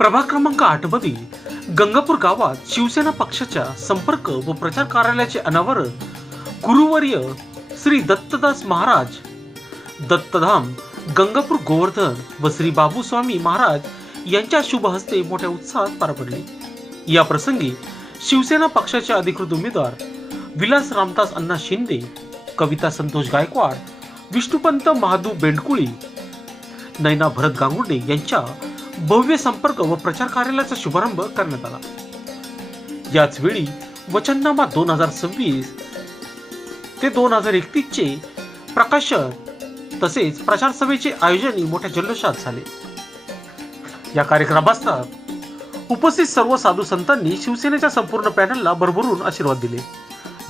प्रभाग क्रमांक 8 मधील गंगापूर गावात शिवसेना पक्षाच्या संपर्क व प्रचार कार्यालयाचे अनावरण गुरुवर्य श्री दत्तदास महाराज दत्तधाम गंगापूर गोवर्धन व श्री बाबू स्वामी महाराज यांच्या शुभ हस्ते मोठ्या उत्साहात पार पडले। या प्रसंगी शिवसेना पक्षाचे अधिकृत उमेदवार विलास रामदास अण्णा शिंदे, कविता संतोष गायकवाड, विष्णुपंत महादू बेंडकुळी, नैना भरत गांगुर्डे यांच्या भव्य संपर्क व प्रचार कार्यालयाचा शुभारंभ करण्यात आला। याच वेळी वचननामा 2026 ते 2031 चे प्रकाशन तसेच प्रचार सभेचे आयोजन मोठ्या जल्लोषात झाले। या कार्यक्रमात उपस्थित सर्व साधू संतांनी शिवसेनेच्या संपूर्ण पॅनलला भरभरून आशीर्वाद दिले।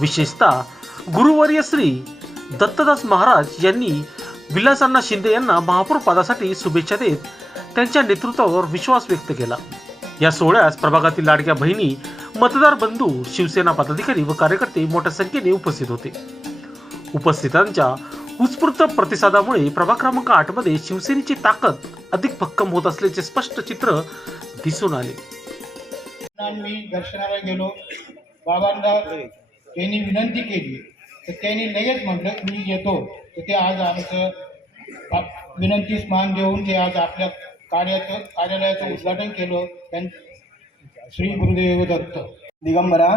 विशेषतः गुरुवर्य श्री दत्तदास महाराज यांनी विलास अण्णा शिंदे यांना महापौर पदासाठी शुभेच्छा देत त्यांच्या नेतृत्वावर विश्वास व्यक्त केला। या सोहळ्यास प्रभागातील लाडक्या बहिणी, मतदार बंधू, शिवसेना पदाधिकारी व कार्यकर्ते मोठ्या संख्येने उपस्थित होते। उपस्थितांच्या उत्स्फूर्त प्रतिसादामुळे प्रभाग क्रमांक 8 मध्ये शिवसेनेची ताकद अधिक भक्कम होत असल्याचे स्पष्ट चित्र दिसून आले। मी दर्शनाला गेलो, बाबांना त्यांनी विनंती केली तर त्यांनी लगेच म्हटलं मी येतो। तर ते आज आमचं विनंतीस मान देऊन ते आज आपल्या कार्यालयाचं उद्घाटन केलं। श्री गुरुदेव दत्त। दिगंबरा,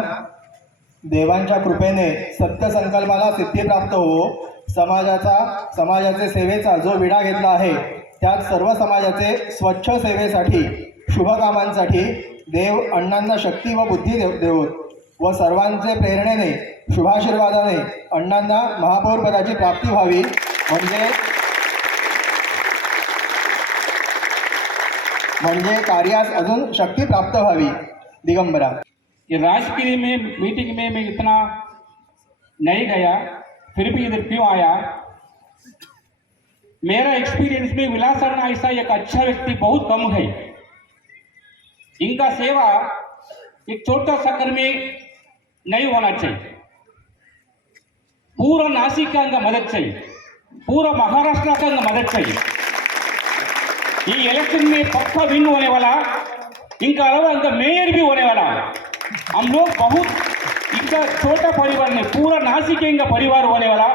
देवांच्या कृपेने सत्य संकल्पाला सिद्धी प्राप्त हो। समाजाचे सेवेचा जो विडा घेतला आहे त्यात सर्व समाजाचे स्वच्छ सेवेसाठी, शुभ कामांसाठी देव अण्णांना शक्ती व बुद्धी देवोत व सर्वांचे प्रेरणेने, शुभाशीर्वादाने अण्णांना महापौर पदाची प्राप्ती व्हावी म्हणजे कार्यास अजून शक्ति प्राप्त व्हावी। दिगंबरा, ये राजकीय में मीटिंग में मैं इतना नहीं गया, फिर भी इधर क्यों आया? मेरा एक्सपीरियंस में विलास अण्णा ऐसा एक अच्छा व्यक्ति बहुत कम है। इनका सेवा एक छोटा सा घर में नहीं होना चाहिए, पूरा नासिक का इनका मदद चाहिए, पूरा महाराष्ट्र का इनका मदद चाहिए। ये इलेक्शन में पक्का विन होने वाला, इनका अलावा इनका मेयर भी होने वाला। हम लोग बहुत इनका छोटा परिवार नहीं, पूरा नासिक इनका परिवार होने वाला।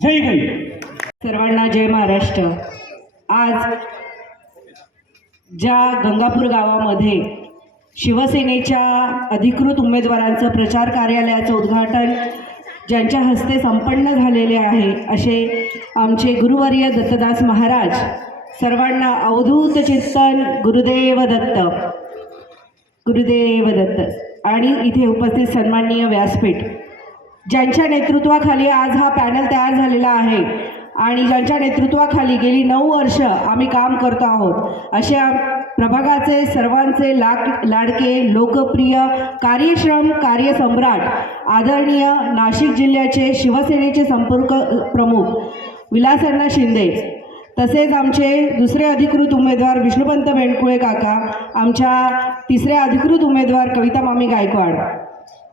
जय हिंद। सर्वांना जय महाराष्ट्र। आज ज्या गंगापूर गावामध्ये शिवसेनेच्या अधिकृत उमेदवारांचं प्रचार कार्यालयाचं उद्घाटन ज्यांच्या हस्ते संपन्न झालेले आहे असे आमचे गुरुवर्य दत्तदास महाराज, सर्वांना अवधूत चिंतन गुरुदेव दत्त, गुरुदेव दत्त आणि इथे उपस्थित सन्माननीय व्यासपीठ, ज्यांच्या नेतृत्वाखाली आज हा पॅनल तयार झालेला आहे आणि ज्यांच्या नेतृत्वाखाली गेली 9 वर्ष आम्ही काम करतो आहोत, अशा प्रभागाचे सर्वांचे लाडके, लोकप्रिय, कार्यश्रम, कार्यसम्राट, आदरणीय नाशिक जिल्ह्याचे शिवसेनेचे संपर्क प्रमुख विलास अण्णा शिंदे, तसेच आमचे दुसरे अधिकृत उमेदवार विष्णुपंत बेंडकुळे काका, आमच्या तिसऱ्या अधिकृत उमेदवार कविता मामी गायकवाड,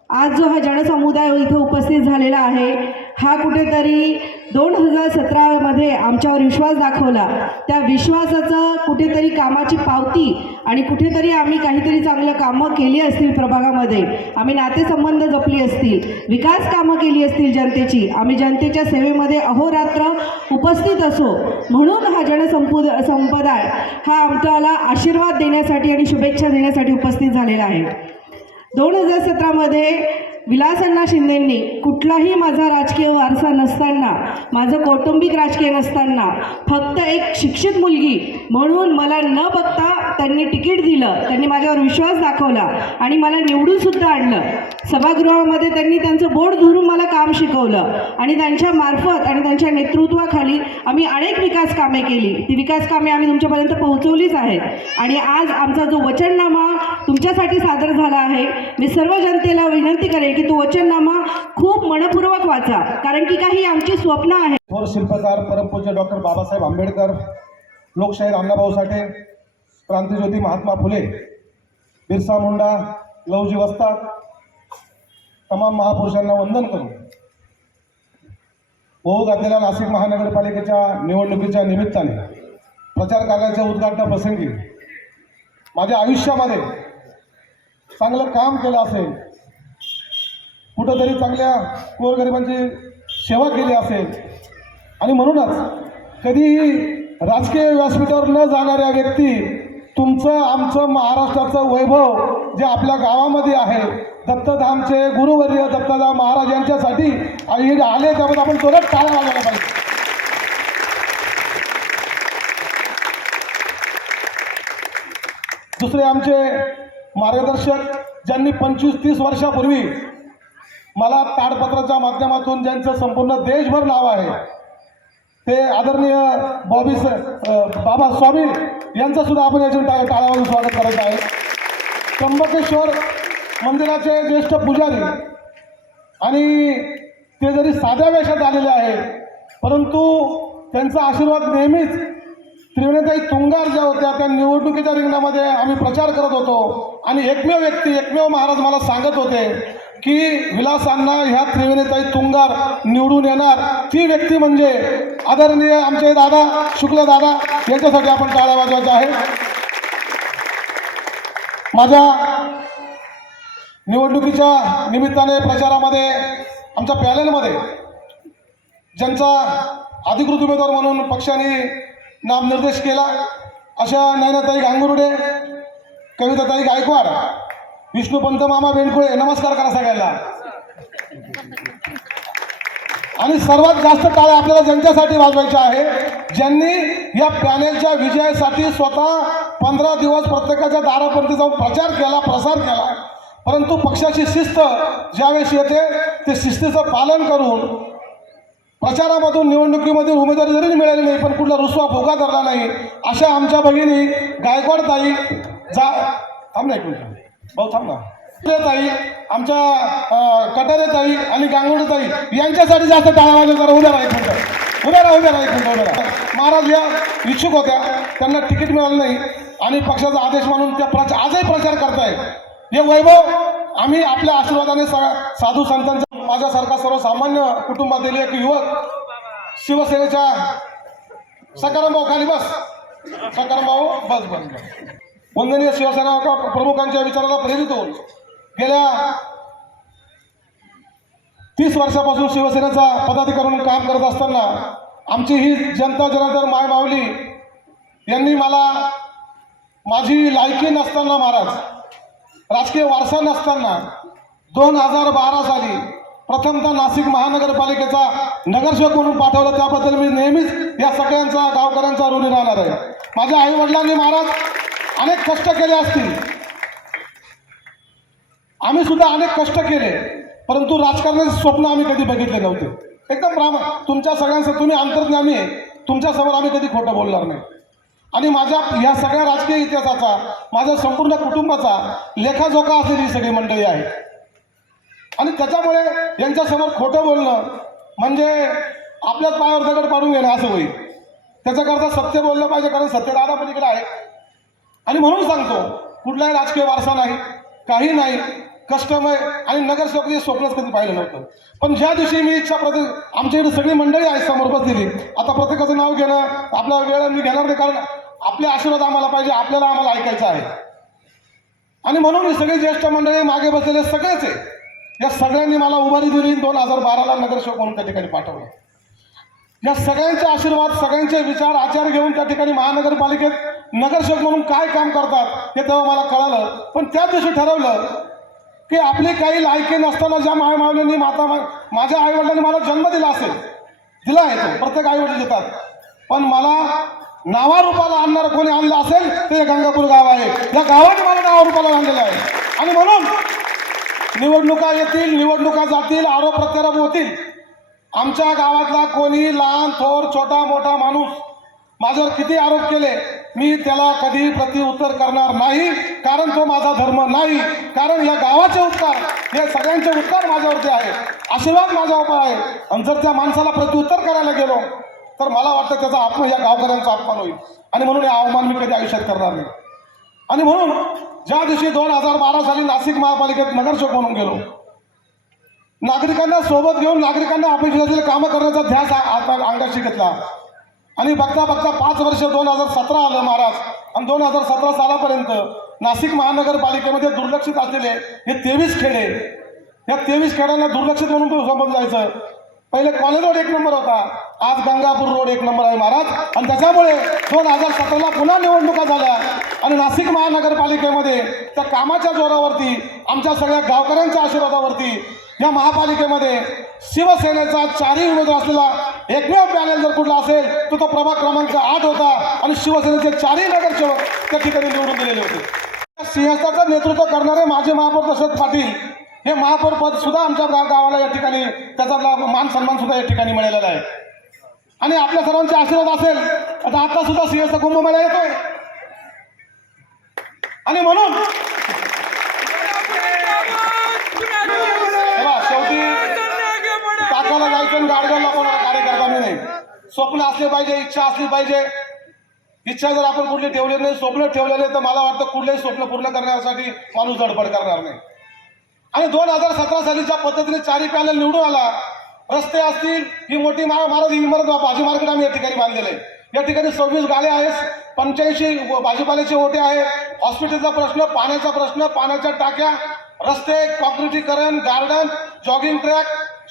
आज जो हा जनसमुदाय इथं उपस्थित झालेला आहे हा कुठेतरी 2017 मध्ये आमच्यावर विश्वास दाखवला, त्या विश्वासाचं कुठेतरी कामाची पावती आणि कुठेतरी आम्ही काहीतरी चांगलं कामं केली असतील, प्रभागामध्ये आम्ही नातेसंबंध जपली असतील, विकास कामं केली असतील जनतेची, आम्ही जनतेच्या सेवेमध्ये अहोरात्र उपस्थित असो, म्हणून हा जनसंप्रदाय हा आमच्याला आशीर्वाद देण्यासाठी आणि शुभेच्छा देण्यासाठी उपस्थित झालेला आहे। 2017 मध्ये विलास अण्णा शिंदेंनी कुठलाही माझा राजकीय वारसा नसताना, माझं कौटुंबिक राजकीय नसताना, फक्त एक शिक्षित मुलगी म्हणून मला न बघता त्यांनी तिकीट दिलं, त्यांनी माझ्यावर विश्वास दाखवला आणि मला निवडून सुद्धा आणलं। सभागृहामध्ये त्यांनी त्यांचं बोट धरून मला काम शिकवलं आणि त्यांच्या मार्फत आणि त्यांच्या नेतृत्वाखाली आम्ही अनेक विकास कामे केली। ती विकास कामे आम्ही तुमच्यापर्यंत पोहोचवलीच आहेत आणि आज आमचा जो वचननामा तुमच्यासाठी सादर झाला आहे, मी सर्व जनतेला विनंती करेन की तो वचननामा खूप मनपूर्वक वाचा, कारण की काही आमची स्वप्न आहेत। थोर शिल्पकार परमपूज्य डॉक्टर बाबासाहेब आंबेडकर, लोकशाहीर अण्णाभाऊ साठे, क्रांतिज्योती महात्मा फुले, बिरसा मुंडा, लवजी वस्ताद, तमाम महापुरुषांना वंदन करून होऊ घातलेल्या नाशिक महानगरपालिकेच्या निवडणुकीच्या निमित्ताने प्रचार कार्याच्या उद्घाटनाप्रसंगी माझ्या आयुष्यामध्ये चांगलं काम केलं असेल, कुठंतरी चांगल्या गोरगरिबांची सेवा केली असेल, आणि म्हणूनच कधीही राजकीय व्यासपीठावर न जाणाऱ्या व्यक्ती तुमचं आमचं महाराष्ट्राचं वैभव जे आपल्या गावामध्ये आहे, दत्तधामचे गुरुवर्य दत्तधाम महाराज यांच्यासाठी हे आले, त्यामध्ये आपण जोरात टाळ्या वाजवायला पाहिजे. दुसरे आमचे मार्गदर्शक ज्यांनी 25-30 वर्षापूर्वी मला ताडपत्राच्या माध्यमातून ज्यांचं संपूर्ण देशभर नाव आहे, ते आदरणीय बाबा स्वामी यांचं सुद्धा आपण याच्या टाळ्या वाजवून स्वागत करत आहे. त्र्यंबकेश्वर मंदिराचे ज्येष्ठ पुजारी, आणि ते जरी साध्या वेशात आलेले आहेत, परंतु त्यांचा आशीर्वाद नेहमीच त्रिवेणीताई तुंगार ज्या होत्या त्या निवडणुकीच्या रिंगणामध्ये आम्ही प्रचार करत होतो, आणि एकमेव महाराज मला सांगत होते की विलासांना ह्या त्रिवेणीताई तुंगार निवडून येणार, ती व्यक्ती म्हणजे आदरणीय आमचे दादा शुक्ल दादा, यांच्यासाठी आपण टाळ्या वाजवायच्या आहे. माझ्या निवडणुकीच्या निमित्ताने प्रचारामध्ये आमच्या पॅनलमध्ये ज्यांचा अधिकृत उमेदवार म्हणून पक्षाने नामनिर्देश केला अशा नयनाताई गांगुर्डे, कविताताई गायकवाड, विष्णुपंत मामा बेंडकुळे, नमस्कार करा सगळ्यांना. आणि सर्वात जास्त टाळ्या आपल्याला ज्यांच्यासाठी वाजवायच्या आहे, ज्यांनी या पॅनेलच्या विजयासाठी स्वतः 15 दिवस प्रत्येकाच्या दारापर्यंत जाऊन प्रचार केला, प्रसार केला, परंतु पक्षाची शिस्त ज्यावेळेस येते ते शिस्तीचं पालन करून प्रचारामधून निवडणुकीमध्ये उमेदवारी जरी मिळाली नाही, पण कुठला रुसवा फुगा धरला नाही, अशा आमच्या भगिनी गायकवाडताई, थांब ना एक मिनिट भाऊ, थांब ना ताई, आमच्या कटारेताई आणि गांगुर्डेताई यांच्यासाठी जास्त टाळ्या वाजवा जरा. उभ्या राहा एक मिनिट, उभ्या राहा. महाराज या इच्छुक होत्या, त्यांना तिकीट मिळालं नाही, आणि पक्षाचा आदेश म्हणून त्या आजही प्रचार करतायत. हे वैभव आम्ही आपल्या आशीर्वादाने साधू संतांचा, माझ्यासारखा सर्वसामान्य कुटुंबातील एक युवक शिवसेनेच्या सकाराम भाऊ खाली बस, सकाराम भाऊ बस. वंदनीय शिवसेना प्रमुखांच्या विचाराला प्रेरित होऊन गेल्या 30 वर्षापासून शिवसेनेचा पदाधिकारी म्हणून काम करत असताना आमची ही जनता जनार्दन माय माऊली यांनी मला, माझी लायकी नसताना महाराज, राजकीय वारसा नसताना 2012 साली प्रथमतः नाशिक महानगरपालिकेचा नगरसेवक म्हणून पाठवलं. त्याबद्दल मी नेहमीच या सगळ्यांचा, गावकऱ्यांचा ऋणी राहणार आहे. माझ्या आईवडिलांनी महाराज अनेक कष्ट केले असतील, आम्ही सुद्धा अनेक कष्ट केले, परंतु राजकारणाचे स्वप्न आम्ही कधी बघितले नव्हते. एकदम तुमच्या सगळ्यांचं, तुम्ही अंतर्ज्ञानी, तुमच्यासमोर आम्ही कधी खोटं बोलणार नाही. आणि माझ्या ह्या सगळ्या राजकीय इतिहासाचा, माझ्या संपूर्ण कुटुंबाचा लेखाजोखा असलेली ही सगळी मंडळी आहे, आणि त्याच्यामुळे यांच्यासमोर खोटं बोलणं म्हणजे आपल्याच पायावर दगड पाडून घेणं असं होईल. त्याच्याकरता सत्य बोललं पाहिजे, कारण सत्य दादा पलीकडे आहे. आणि म्हणून सांगतो, कुठलाही राजकीय वारसा नाही, काही नाही, कष्टमय, आणि नगरसेवकाचे स्वप्नच कधी पाहिलं नव्हतं. पण ज्या दिवशी मी आमच्या इकडे सगळी मंडळी आहे समोर बसलेली, आता प्रत्येकाचं नाव घेणं आपला वेळ मी घेणार नाही, कारण आपले आशीर्वाद आम्हाला पाहिजे, आम्हाला ऐकायचं आहे. आणि म्हणून ही सगळी ज्येष्ठ मंडळी मागे बसलेले सगळेच आहे, या सगळ्यांनी मला उभारी दिली. 2012ला नगरसेवक म्हणून त्या ठिकाणी पाठवलं. या सगळ्यांचे आशीर्वाद, सगळ्यांचे विचार, आचार घेऊन त्या ठिकाणी महानगरपालिकेत नगरसेवक म्हणून काय काम करतात हे तेव्हा मला कळालं. पण त्या दिवशी ठरवलं की आपली काही लायकी नसताना ज्या मायमाऊलींनी माझ्या आईवडिलांनी मला जन्म दिला असेल, दिला आहे, तो प्रत्येक आईवडील देतात, पण मला नावारूपाला आणणारं कोणी आणलं असेल ते गंगापूर गाव आहे. या गावाने मला नावारूपाला आणलेलं आहे. आणि म्हणून निवडणुका येतील, निवडणुका जातील, आरोप प्रत्यारोप होतील. आमच्या गावातला कोणी लहान थोर छोटा मोठा माणूस माझ्यावर किती आरोप केले, मी त्याला कधी प्रत्युत्तर करणार नाही, कारण तो माझा धर्म नाही. कारण या गावाचे उपकार, हे सगळ्यांचे उपकार माझ्यावरती आहे, आशीर्वाद माझ्यावर आहे. आणि जर त्या माणसाला प्रत्युत्तर करायला गेलो तर मला वाटतं त्याचा अपमान, या गावकऱ्यांचा अपमान होईल. आणि म्हणून हे अवमान मी कधी आयुष्यात करणार नाही. आणि म्हणून ज्या दिवशी 2012 साली नाशिक महापालिकेत नगरसेवक म्हणून गेलो, नागरिकांना सोबत घेऊन नागरिकांना अपेक्षित असलेले कामं करण्याचा ध्यास अंगाशी घेतला. आणि बघता बघता 5 वर्ष 2017 आलं महाराज, आणि 2017 सालापर्यंत नाशिक महानगरपालिकेमध्ये दुर्लक्षित असलेले हे 23 खेडे, या 23 खेड्यांना दुर्लक्षित म्हणून समजलं जायचं. पहिले कॉलेज रोड 1 नंबर होता, आज गंगापूर रोड 1 नंबर आहे महाराज. आणि त्याच्यामुळे 2017ला पुन्हा निवडणुका झाल्या आणि नाशिक महानगरपालिकेमध्ये त्या कामाच्या जोरावरती, आमच्या सगळ्या गावकऱ्यांच्या आशीर्वादावरती या महापालिकेमध्ये शिवसेनेचा 4ही उमेदवार असलेला एकमेव पॅनल जर कुठला असेल तर तो प्रभाग क्रमांक 8 होता आणि शिवसेनेचे 4ही नगरसेवक त्या ठिकाणी निवडून दिलेले होते. सिंहस्थाचं नेतृत्व करणारे माझे महापौर दशरथ पाटील हे महापौर पद सुद्धा आमच्या गावाला या ठिकाणी त्याचा मान सन्मान सुद्धा या ठिकाणी मिळालेला आहे. आणि आपल्या सर्वांचे आशीर्वाद असेल तर आता सुद्धा सिंहस्थ कुंभमेळा येतोय. आणि म्हणून शेवटी टाकाला जायचं आणि गाडगाव लावणारा कार्यकर्ता मी नाही. स्वप्न असले पाहिजे, इच्छा असली पाहिजे. इच्छा जर आपण कुठली ठेवली नाही, स्वप्न ठेवलेले, तर मला वाटतं कुठलेही स्वप्न पूर्ण करण्यासाठी माणूस धडपड करणार नाही. आणि 2017 साली ज्या पद्धतीने 4ही पॅनल निवडून आला, रस्ते असतील, ही मोठी महाराज इमारत भाजी मार्केट आम्ही या ठिकाणी बांधलेलं आहे. या ठिकाणी 26 गाड्या आहेत, 85 भाजीपाल्याचे ओटे आहे, हॉस्पिटलचा प्रश्न, पाण्याचा प्रश्न, पाण्याच्या टाक्या, रस्ते, कॉन्क्रिटीकरण, गार्डन, जॉगिंग ट्रॅक,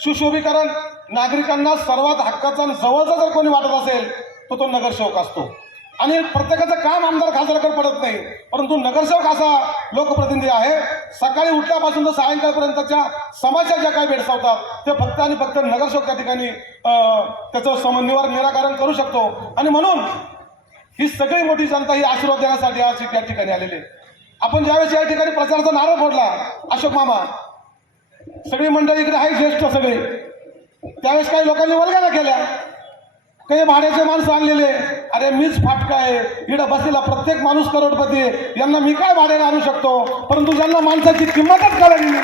सुशोभीकरण. नागरिकांना सर्वात हक्काचा आणि जवळचा जर कोणी वाटत असेल तर तो नगरसेवक असतो. आणि प्रत्येकाचं काम आमदार खासदाराकडे पडत नाही, परंतु नगरसेवक असा लोकप्रतिनिधी आहे. सकाळी उठल्यापासून तर सायंकाळपर्यंतच्या समस्या ज्या काही भेडसावतात ते फक्त आणि फक्त नगरसेवक त्या ठिकाणी त्याचं निराकरण करू शकतो. आणि म्हणून ही सगळी मोठी जनता ही आशीर्वाद देण्यासाठी आज या ठिकाणी आलेली आहे. आपण ज्यावेळेस या ठिकाणी प्रचाराचा नारळ फोडला, अशोक मामा सगळी मंडळी इकडे आहे ज्येष्ठ सगळे, त्यावेळेस काही लोकांनी वल्गना केल्या, काही भाड्याचे माणसं आणलेले. अरे मीच फाटका आहे, इकडं बसलेला प्रत्येक माणूस करोडपती आहे, यांना मी काय भाड्याने आणू शकतो. परंतु ज्यांना माणसाची किंमतच कळली नाही,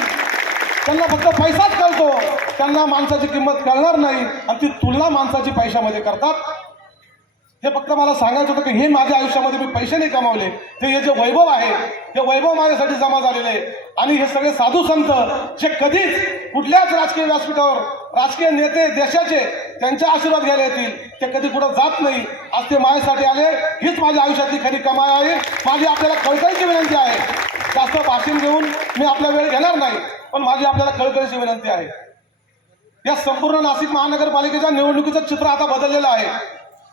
त्यांना फक्त पैसाच कळतो, त्यांना माणसाची किंमत कळणार नाही आणि ती तुलना माणसाची पैशामध्ये करतात. हे फक्त मला सांगायचं होतं की हे माझ्या आयुष्यामध्ये मी पैसे नाही कमावले, हे जे वैभव आहे हे वैभव माझ्यासाठी जमा झालेले आहे. आणि हे सगळे साधू संत जे कधीच कुठल्याच राजकीय व्यासपीठावर राजकीय नेते देशाचे त्यांचे आशीर्वाद घ्यायला येतील, ते कधी कुठं जात नाही. आज ते माझ्यासाठी आले, हीच माझ्या आयुष्यातली खरी कमाई आहे. माझी आपल्याला कळकळीची विनंती आहे, जास्त भाषण घेऊन मी आपला वेळ घेणार नाही, पण माझी आपल्याला कळकळीची विनंती आहे. या संपूर्ण नाशिक महानगरपालिकेच्या निवडणुकीचं चित्र आता बदललेलं आहे.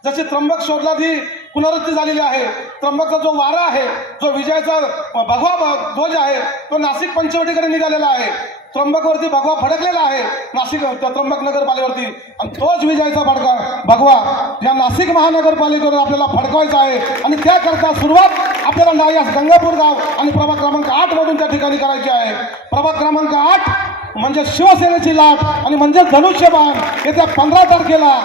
जशी त्र्यंबकेश्वरला ती पुनरुत्ती झालेली आहे, त्र्यंबकचा जो वारा आहे, जो विजयाचा भगवा ध्वज आहे, तो नाशिक पंचवटीकडे निघालेला आहे. त्र्यंबकवरती भगवा फडकलेला आहे नाशिक त्र्यंबक नगरपालिकेवरती, आणि तोच विजयाचा भगवा या नाशिक महानगरपालिकेवर आपल्याला फडकवायचा आहे. आणि त्याकरता सुरुवात आपल्याला नायास गंगापूर गाव आणि प्रभाग क्रमांक 8 मधून त्या ठिकाणी करायची आहे. प्रभाग क्रमांक 8 म्हणजे शिवसेनेची लाट आणि म्हणजे धनुष्यबाण. येत्या 15 तारखेला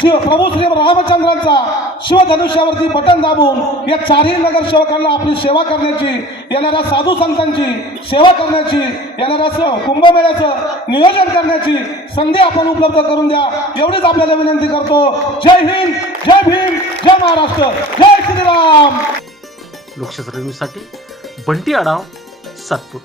प्रभू श्री रामचंद्रांचा शिवधनुष्यावरती बटन दाबून या 4ही नगरसेवकांना आपली सेवा करण्याची, येणाऱ्या साधू संतांची सेवा करण्याची, येणाऱ्या कुंभमेळ्याचं नियोजन करण्याची संधी आपण उपलब्ध करून द्या, एवढीच आपल्याला विनंती करतो. जय हिंद, जय भीम, जय महाराष्ट्र, जय श्रीराम. लोकशास्त्र न्यूजसाठी बंटी आढाव, सातपूर.